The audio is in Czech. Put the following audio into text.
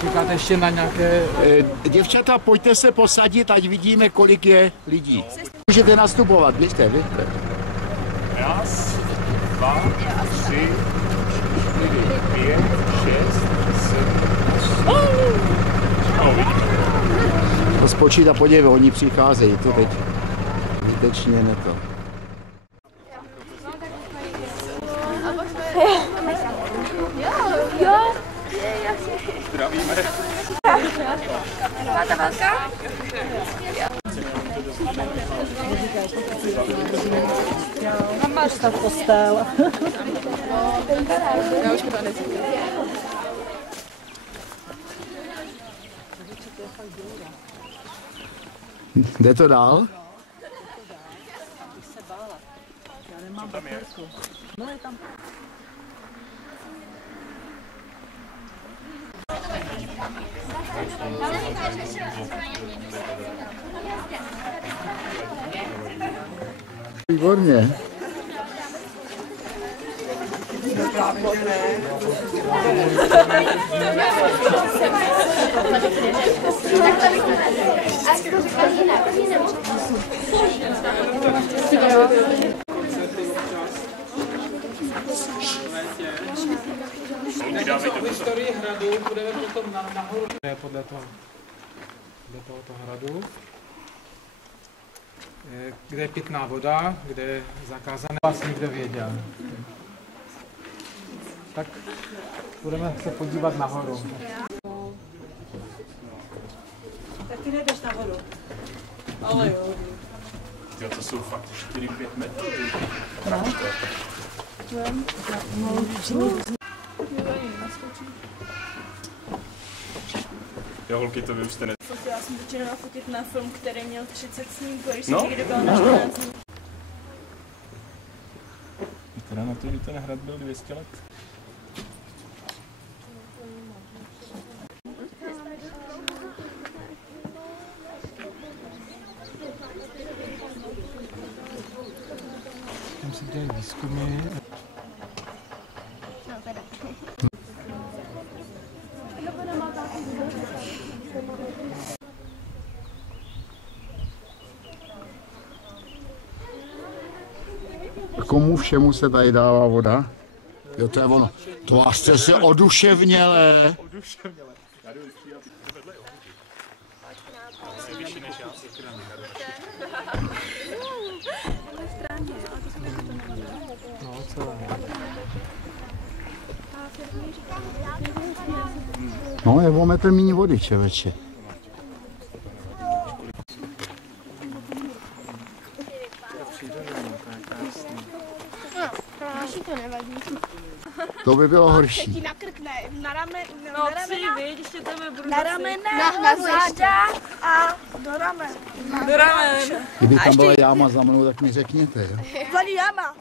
Čekáte ještě na nějaké... Děvčata, pojďte se posadit, ať vidíme, kolik je lidí. Můžete nastupovat, běžte. Raz, 2, 3, 4, 5, 6, 7, 8. To spočít a podívej, oni přicházejí, to teď zbytečně ne to. Jo. Zdravíme. Máte velká? A máš tam postel. Já už to nezvím. Jde to dál? Co tam je? No je tam. Výborně. Historii hradu budeme potom nahoru. Podle tohoto hradu, kde je pitná voda, kde je zakázané, vás někdo věděl. Tak budeme se podívat nahoru. Tak ty nejdeš nahoru. Ale jo. Jo, to jsou fakt 4-5 metrů. Jo, holky, to vy už jste ne... Já jsem začínala fotit na film, který měl 30 snímků, když jsem někdy byla na 14 dní. Teda na to, že ten hrad byl 200 let. Tam se dělají výzkumy. Komu všemu se tady dává voda? Jo, to je ono. To až jste se oduševnělé. No, je o metr méně vody, čověče. To nevadí. To by bylo horší. Ti na krk ne, na ramena, Na ramena, na záda a do ramen. do ramen. Kdyby tam byla jáma za mnou, tak mi řekněte, jo? Tady jáma.